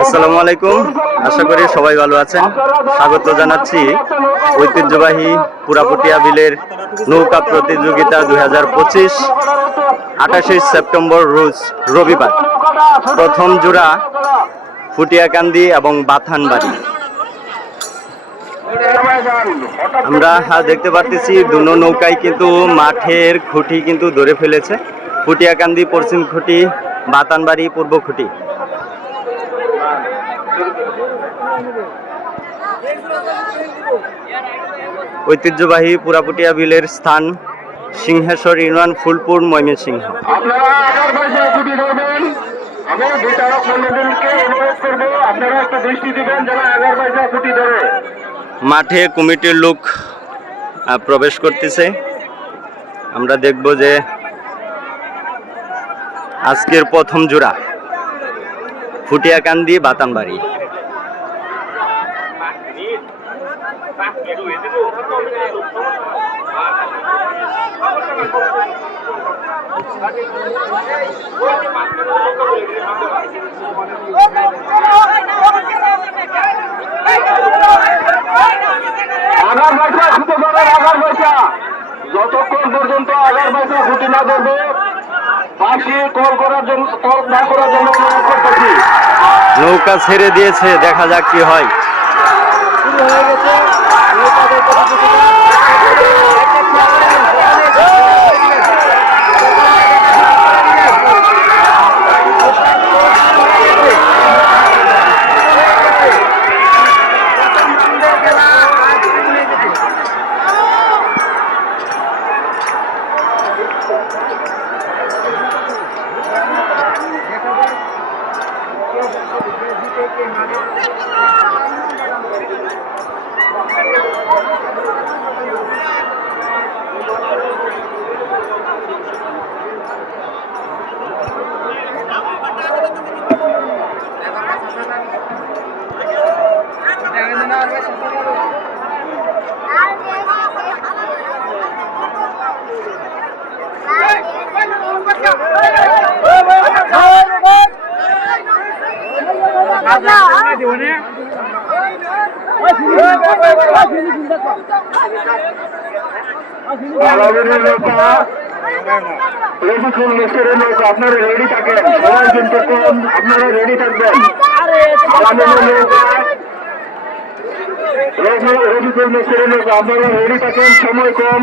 আসসালামু আলাইকুম। আশা করি সবাই ভালো আছেন। স্বাগত জানাচ্ছি ঐতিহ্যবাহী পুরাপুটিয়া বিলের নৌকা প্রতিযোগিতা দুই হাজার পঁচিশ আঠাশে সেপ্টেম্বর রোজ রবিবার। প্রথম জোড়া ফুটিয়াকান্দি এবং বাথানবাড়ি। আমরা হ্যাঁ, দেখতে পারতেছি দুনো নৌকায় কিন্তু মাঠের খুঁটি কিন্তু ধরে ফেলেছে। ফুটিয়াকান্দি পশ্চিম খুঁটি বাতানবাড়ি পূর্ব খুঁটি। ঐতিহ্যবাহী পুরাপুটিয়া বিলের স্থান সিংহেশ্বর ইউনিয়ন ফুলপুর ময়মনসিংহ। আপনারা আগার পয়সা ছুটি করবেন। আমি বিচারক মন্ডলীকে অনুরোধ করব আপনারা একটু দৃষ্টি দিবেন যেন আগার পয়সা ছুটি ধরে। মাঠে কমিটির লোক প্রবেশ করতেছে। আমরা দেখব যে আজকের প্রথম জোড়া ফুটিয়াকান্দি বাতানবাড়ি। আগার পয়সা ছুটে যাবেন আগার পয়সা। যতক্ষণ পর্যন্ত আগার পয়সা ছুটি না করবে বাসি কল করার জন্য, কল না করার জন্য নৌকা ছেড়ে দিয়েছে, দেখা যাক কি হয়। শুরু হয়ে গেছে। নৌকাদের প্রতিযোগিতা। আলাউদ্দিনের নৌকা রফিকুল নৌকা আপনারা রেডি থাকেন? কিন্তু কম আপনারা রেডি থাকবেন রফিকুল মিস্ত্রের নৌকা আপনারা রেডি থাকেন? সময় কম।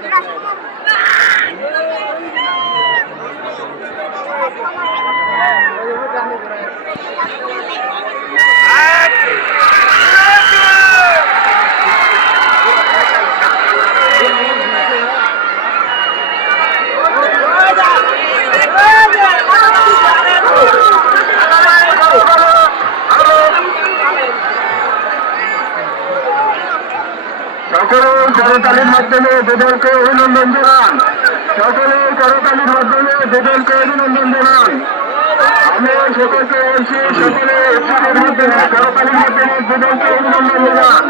Ah! করতালির মাধ্যমে দুদলকে অভিনন্দন জানান। সকলে করতালির মাধ্যমে দুদলকে অভিনন্দন জানান। আমি সকলকে বলছি, সকলে উৎসাহের মাধ্যমে, করতালির মাধ্যমে দুদলকে অভিনন্দন জানান।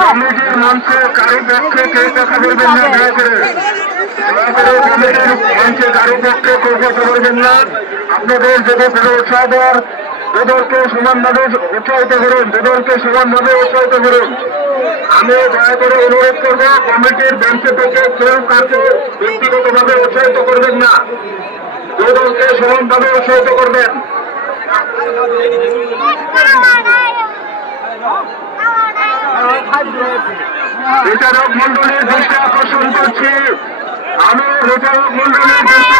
কমিটির আপনাদের যদি উৎসাহ দেওয়ার দুদলকে সমানভাবে উৎসাহিত করুন, দুদলকে সমানভাবে উৎসাহিত করুন। আমি দয়া করে অনুরোধ করব, কমিটির বেঞ্চে থেকে কেউ কাউকে ব্যক্তিগতভাবে উৎসাহিত করবেন না। দুদলকে সমানভাবে উৎসাহিত করবেন। বিচারক মন্ডলীর দৃষ্টি আকর্ষণ করছি। আমি বিচারক মন্ডলীর দৃষ্টি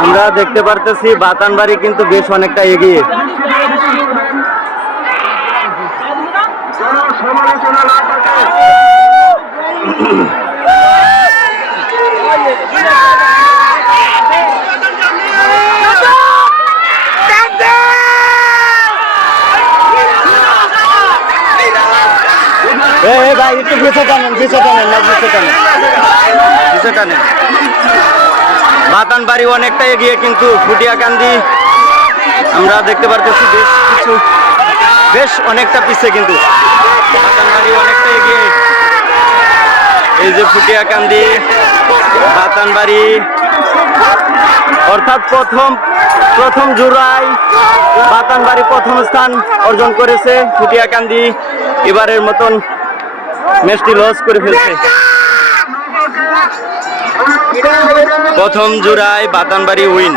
আমরা দেখতে পারতেছি বাতানবাড়ি কিন্তু বেশ অনেকটা এগিয়ে। ভাই, একটু বাতানবাড়ি অনেকটা এগিয়ে কিন্তু ফুটিয়াকান্দি আমরা দেখতে পারতেছি বেশ কিছু, বেশ অনেকটা পিছে কিন্তু। বাতানবাড়ি অনেকটা এগিয়ে। এই যে ফুটিয়াকান্দি বাতানবাড়ি অর্থাৎ প্রথম প্রথম জুলাই বাতানবাড়ি প্রথম স্থান অর্জন করেছে ফুটিয়াকান্দি এবারের মতন ম্যাচটি লস করে ফেলছে। প্রথম জোড়ায় বাতানবাড়ি উইন।